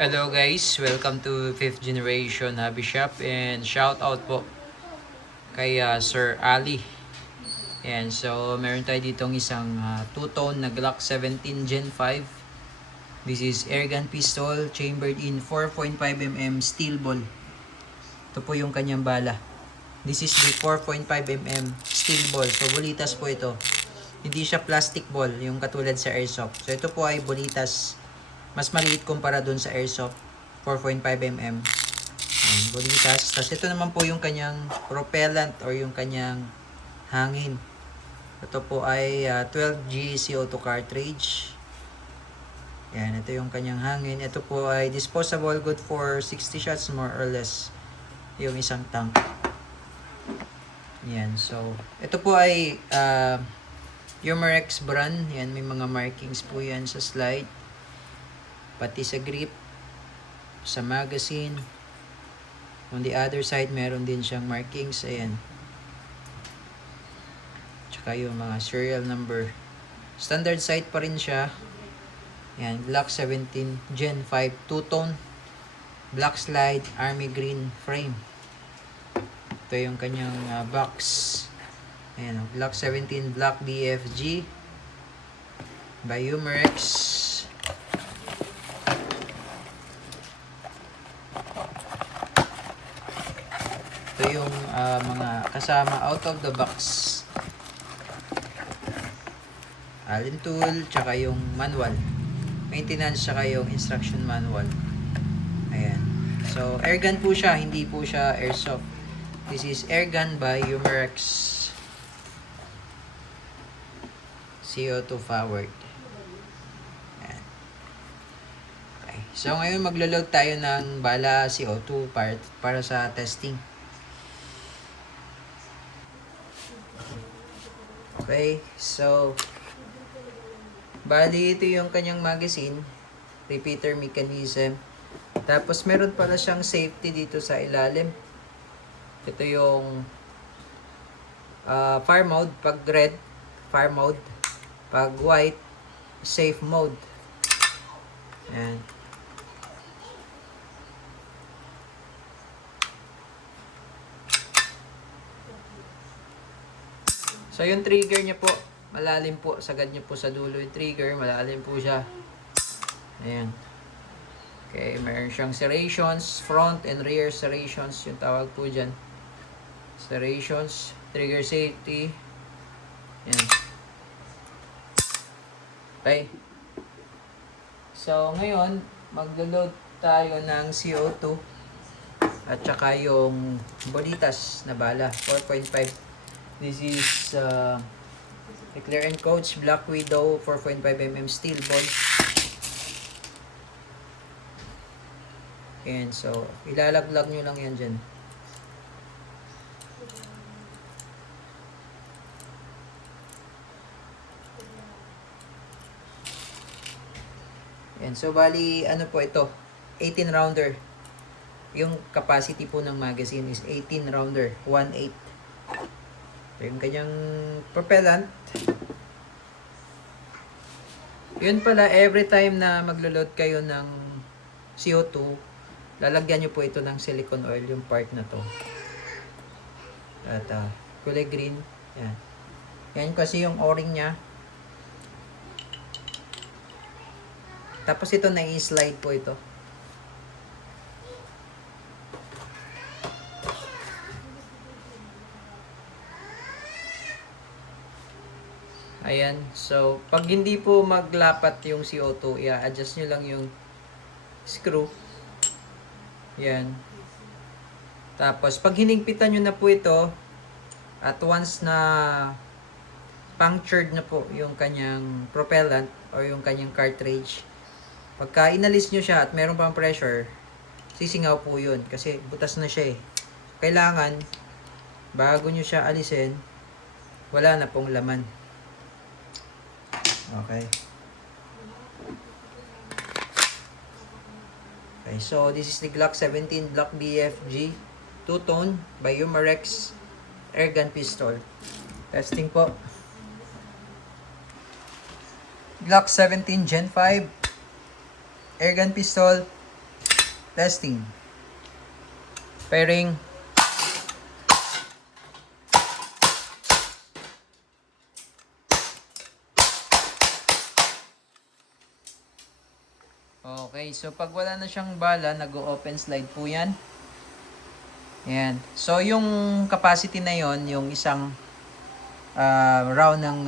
Hello guys, welcome to 5th Generation Hobby Shop and shout out po kay Sir Ali. And so meron tayo ditong isang two-tone na Glock 17 Gen 5. This is airgun pistol chambered in 4.5mm steel ball. Ito po yung kanyang bala. This is the 4.5mm steel ball. So bulitas po ito. Hindi siya plastic ball yung katulad sa airsoft. So ito po ay bulitas. Mas maliit kumpara dun sa airsoft 4.5mm bulitas. Tapos ito naman po yung kanyang propellant or yung kanyang hangin. Ito po ay 12G CO2 cartridge. Yan, ito yung kanyang hangin. Ito po ay disposable, good for 60 shots more or less yung isang tank. Yan, so ito po ay Umarex brand. Yan, may mga markings po yan sa slide. Pati sa grip, sa magazine. On the other side, meron din siyang markings. Ayan. Tsaka yung mga serial number. Standard sight pa rin siya. Ayan, Glock 17 Gen 5 two-tone. Black slide, army green frame. Ito yung kanyang box. Ayan, Glock 17 Black BFG by Umarex. Ito yung mga kasama out of the box. Allen tool, tsaka yung manual. Maintenance, tsaka yung instruction manual. Ayan. So, airgun po siya, hindi po siya airsoft. This is airgun by Umarex. CO2 powered. Ayan. Okay. So, ngayon maglo-load tayo ng bala CO2 para sa testing. Okay, so bali ito yung kanyang magazine, repeater mechanism. Tapos meron pala siyang safety dito sa ilalim. Ito yung fire mode, pag red, fire mode. Pag white, safe mode. Ayan. So, yung trigger niya po, malalim po. Sagad niyo po sa dulo yung trigger. Malalim po siya. Ayan. Okay, meron siyang serrations, front and rear serrations. Yung tawag po dyan. Serrations, trigger safety. Ayan. Okay. So, ngayon, maglo-load tayo ng CO2 at saka yung bolitas na bala, 4.5. This is Clear and Coach Black Widow 4.5mm steel ball. And so, ilalaglag nyo lang yan dyan. And so, bali, ano po ito? 18 rounder. Yung capacity po ng magazine is 18 rounder. 1/8. Ito yung kanyang propellant. Yun pala, every time na maglo-load kayo ng CO2, lalagyan nyo po ito ng silicone oil, yung part na to. At kulay green. Yan. Yan kasi yung o-ring nya. Tapos ito na i-slide po ito. Ayan. So, pag hindi po maglapat yung CO2, i-adjust nyo lang yung screw. Yan. Tapos, pag hinigpitan nyo na po ito, at once na punctured na po yung kanyang propellant or yung kanyang cartridge, pagka inalis nyo siya at meron pang pressure, sisingaw po yun kasi butas na siya eh. Kailangan, bago nyo siya alisin, wala na pong laman. Okay. Okay, so this is the Glock 17 Black BFG two-tone by Umarex airgun pistol. Testing po. Glock 17 Gen 5 airgun pistol Testing. Pairing. Okay, so pag wala na siyang bala, nag-open slide po yan. Ayan. So, yung capacity na yon, yung isang round ng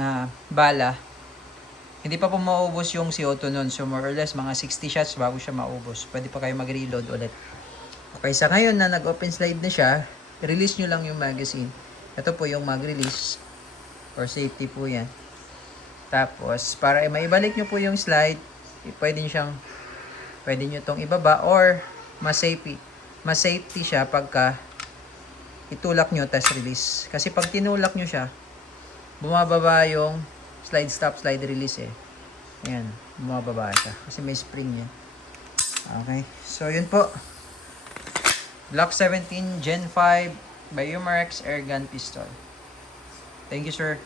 bala, hindi pa po maubos yung CO2 nun. So, more or less, mga 60 shots bago siya maubos. Pwede pa kayo mag-reload ulit. Okay, sa ngayon na nag-open slide na siya, release nyo lang yung magazine. Ito po yung mag-release. For safety po yan. Tapos, para maibalik nyo po yung slide, pwede nyo itong ibaba or mas safety siya pagka itulak nyo, test release. Kasi pag tinulak nyo siya, bumababa yung slide stop, slide release eh. Ayan, bumababa siya. Kasi may spring yan. Okay, so yun po. Glock 17 Gen 5 by Umarex Airgun Pistol. Thank you, sir.